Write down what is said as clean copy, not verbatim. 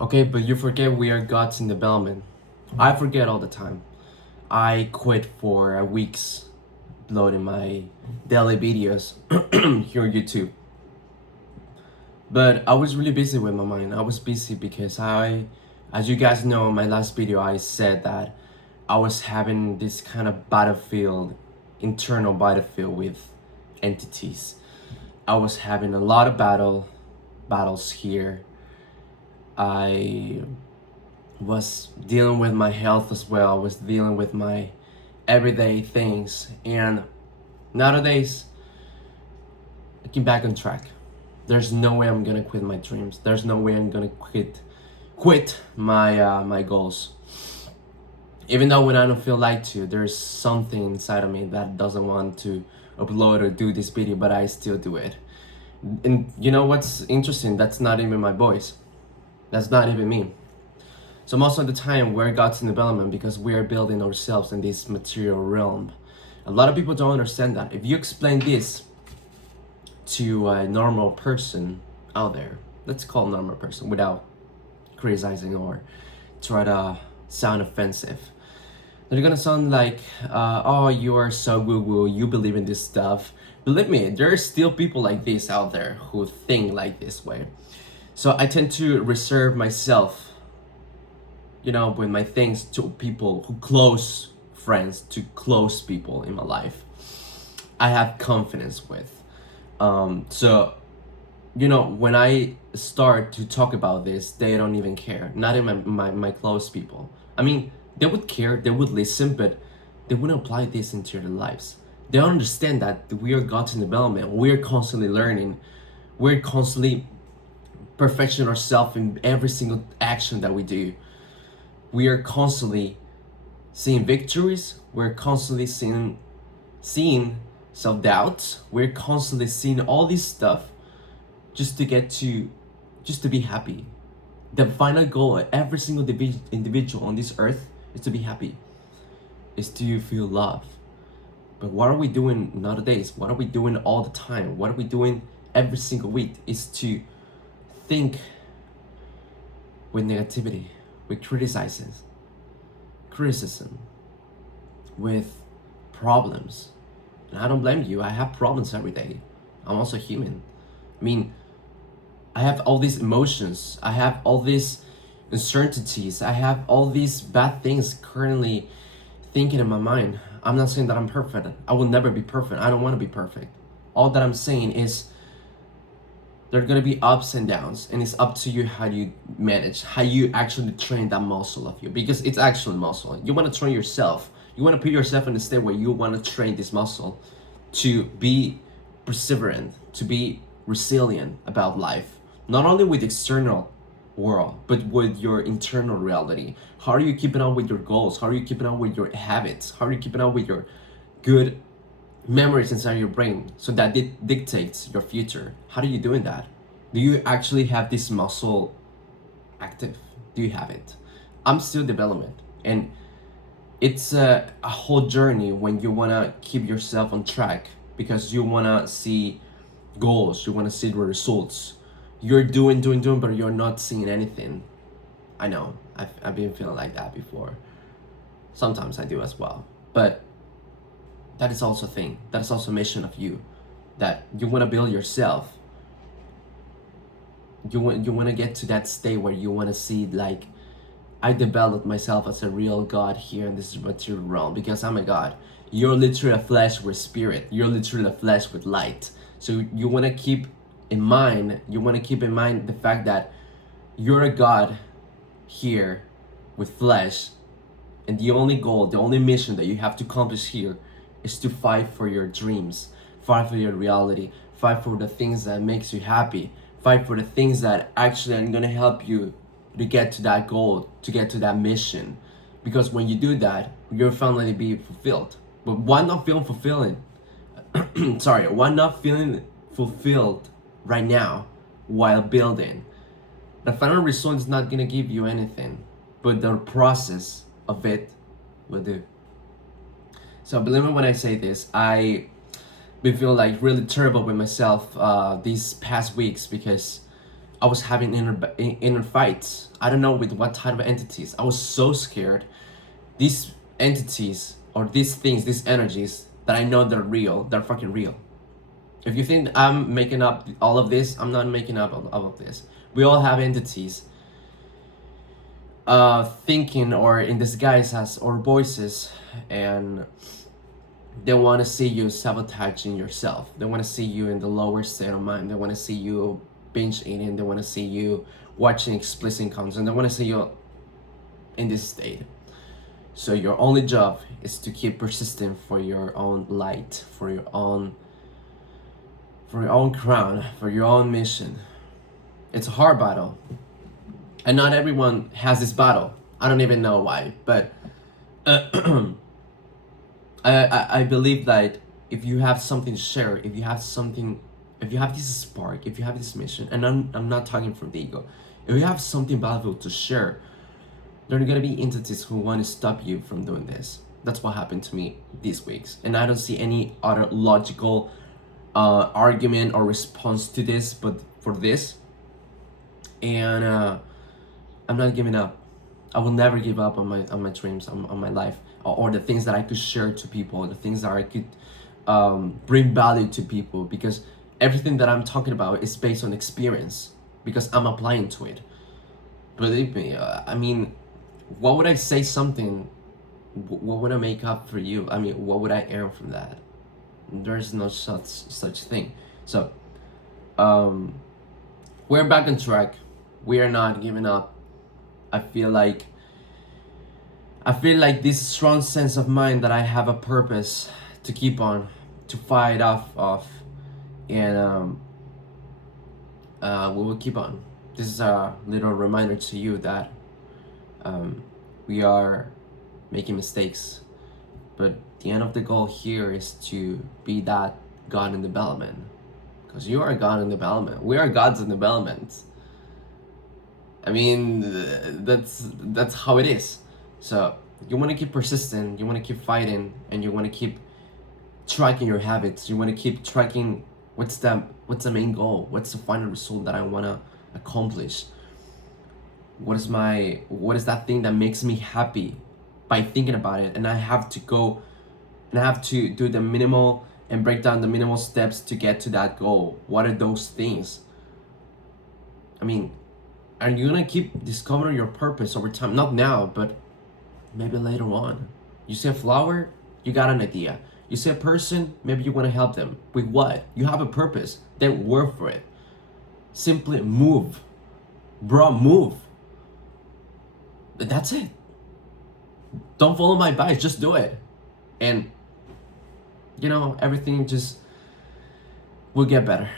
Okay, but you forget we are gods in development. I forget all the time. I quit for weeks uploading my daily videos here on YouTube. But I was really busy with my mind. I was busy because as you guys know, in my last video, I said that I was having this kind of battlefield, internal battlefield with entities. I was having a lot of battles here. I was dealing with my health as well. I was dealing with my everyday things, and nowadays I came back on track. There's no way I'm gonna quit my dreams. There's no way I'm gonna quit my goals. Even though when I don't feel like to, there's something inside of me that doesn't want to upload or do this video, but I still do it. And you know what's interesting? That's not even my voice. That's not even me. So most of the time we're God's in development because we are building ourselves in this material realm. A lot of people don't understand that. If you explain this to a normal person out there, let's call normal person without criticizing or try to sound offensive, they're gonna sound like, oh, you are so woo-woo, you believe in this stuff. Believe me, there are still people like this out there who think like this way. So I tend to reserve myself, with my things to people who close friends, to close people in my life I have confidence with. So when I start to talk about this, they don't even care. Not even my close people. I mean, they would care, they would listen, but they wouldn't apply this into their lives. They don't understand that we are God's in development. We're constantly learning. We're constantly perfecting ourselves in every single action that we do. We are constantly seeing victories. We're constantly seeing self-doubt. We're constantly seeing all this stuff just to be happy. The final goal of every single individual on this earth is to be happy, is to feel love. But what are we doing nowadays? What are we doing all the time? What are we doing every single week is to think with negativity, with criticism, with problems. And I don't blame you. I have problems every day. I'm also human. I mean, I have all these emotions. I have all these uncertainties. I have all these bad things currently thinking in my mind. I'm not saying that I'm perfect. I will never be perfect. I don't want to be perfect. All that I'm saying is there are going to be ups and downs, and it's up to you how you manage, how you actually train that muscle of you, because it's actually muscle. You want to train yourself. You want to put yourself in a state where you want to train this muscle to be perseverant, to be resilient about life, not only with external world, but with your internal reality. How are you keeping up with your goals? How are you keeping up with your habits? How are you keeping up with your good memories inside your brain, so that it dictates your future? How are you doing that? Do you actually have this muscle active? Do you have it? I'm still development, and it's a whole journey when you want to keep yourself on track, because you want to see goals, you want to see the results. You're doing, but you're not seeing anything. I know, I've been feeling like that before. Sometimes I do as well, but that is also a thing. That is also a mission of you, that you want to build yourself. You want to get to that state where you want to see, like, I developed myself as a real God here in this material realm, because I'm a God. You're literally a flesh with spirit. You're literally a flesh with light. So you want to keep in mind the fact that you're a God here with flesh, and the only goal, the only mission that you have to accomplish here is to fight for your dreams, fight for your reality, fight for the things that makes you happy, fight for the things that actually are going to help you to get to that goal, to get to that mission. Because when you do that, you'll finally be fulfilled. But why not feeling fulfilling? Why not feeling fulfilled right now while building? The final result is not gonna give you anything, but the process of it will do. So believe me when I say this, I been feeling like really terrible with myself these past weeks, because I was having inner fights. I don't know with what type of entities. I was so scared. These entities or these things, these energies that I know they're real, they're fucking real. If you think I'm making up all of this, I'm not making up all of this. We all have entities thinking or in disguise as or voices, and they want to see you sabotaging yourself. They want to see you in the lower state of mind. They want to see you binge eating. They want to see you watching explicit content. They want to see you in this state. So your only job is to keep persisting for your own light, for your own crown, for your own mission. It's a hard battle, and not everyone has this battle. I don't even know why, but I believe that if you have something to share, if you have this spark, if you have this mission, and I'm not talking from the ego, if you have something valuable to share, there are gonna be entities who want to stop you from doing this. That's what happened to me these weeks, and I don't see any other logical argument or response to this, but for this, and I'm not giving up. I will never give up on my dreams, on my life, or the things that I could share to people, the things that I could bring value to people, because everything that I'm talking about is based on experience, because I'm applying to it. Believe me, I mean, what would I say something, what would I make up for you? I mean, what would I earn from that? There's no such thing. So we're back on track. We are not giving up. I feel like this strong sense of mind that I have a purpose to keep on, to fight off, and we will keep on. This is a little reminder to you that we are making mistakes, but the end of the goal here is to be that God in development, because you are God in development. We are gods in development. I mean, that's how it is. So you want to keep persistent, you want to keep fighting, and you want to keep tracking your habits. You want to keep tracking what's the main goal, what's the final result that I want to accomplish. What is that thing that makes me happy by thinking about it, and I have to go and I have to do the minimal and break down the minimal steps to get to that goal. What are those things? I mean, are you gonna keep discovering your purpose over time? Not now, but maybe later on. You see a flower, you got an idea. You see a person, maybe you want to help them. With what? You have a purpose, then work for it. Simply move. Bro, move. That's it. Don't follow my advice, just do it. And everything just will get better.